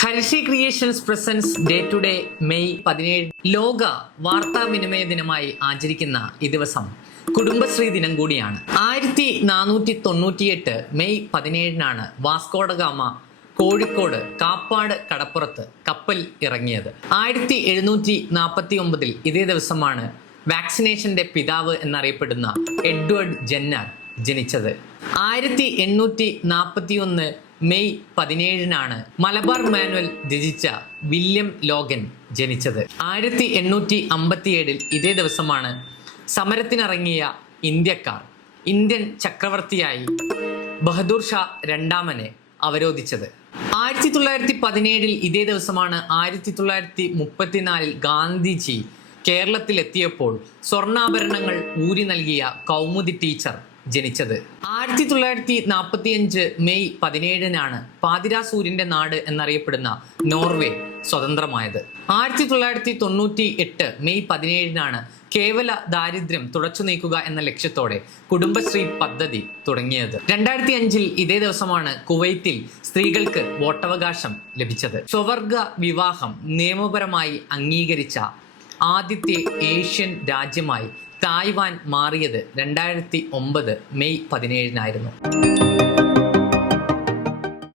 Harisree creations presents day to day May 17 ലോക വാർത്താവിനിമയ ദിനമായി ആചരിക്കുന്ന ഈ ദിവസം കുടുംബശ്രീ ദിനം കൂടിയാണ്. 1498 മെയ് 17 വാസ്കോഡഗാമ കോഴിക്കോട് കാപ്പാട് കടപ്പുറത്ത് കപ്പൽ ഇറങ്ങിയത്. 1749 ഇതേ ദിവസമാണ് വാക്സിനേഷന്റെ പിതാവ് എന്നറിയപ്പെടുന്ന എഡ്വേർഡ് ജെന്നർ ജനിച്ചത്. 1841 മെയ് 17 മലബാർ മാനുവൽ രചിച്ച വില്യം ലോഗൻ ജനിച്ചത്. 1857 ഇതേ ദിവസമാണ് സമരത്തിനിറങ്ങിയ ഇന്ത്യക്കാർ ഇന്ത്യൻ ചക്രവർത്തിയായി ബഹദൂർ ഷാ രണ്ടാമനെ അവരോധിച്ചത്. 1917 ഇതേ ദിവസമാണ് 1934 ഗാന്ധിജി കേരളത്തിലെത്തിയപ്പോൾ സ്വർണ്ണാഭരണങ്ങൾ ഊരി നൽകിയ കൗമുദി ടീച്ചർ ജനിച്ചത്. 1945 മെയ് 17 പാതിരാ സൂര്യന്റെ നാട് എന്നറിയപ്പെടുന്ന നോർവേ സ്വതന്ത്രമായത്. 1998 മെയ് 17 കേവല ദാരിദ്ര്യം തുടച്ചു നീക്കുക എന്ന ലക്ഷ്യത്തോടെ കുടുംബശ്രീ പദ്ധതി തുടങ്ങിയത്. 2005 ഇതേ ദിവസമാണ് കുവൈത്തിൽ സ്ത്രീകൾക്ക് വോട്ടവകാശം ലഭിച്ചത്. സ്വവർഗ വിവാഹം നിയമപരമായി അംഗീകരിച്ച ആദ്യത്തെ ഏഷ്യൻ രാജ്യമായി തായ്വാൻ മാറിയത് 2009 മെയ് 17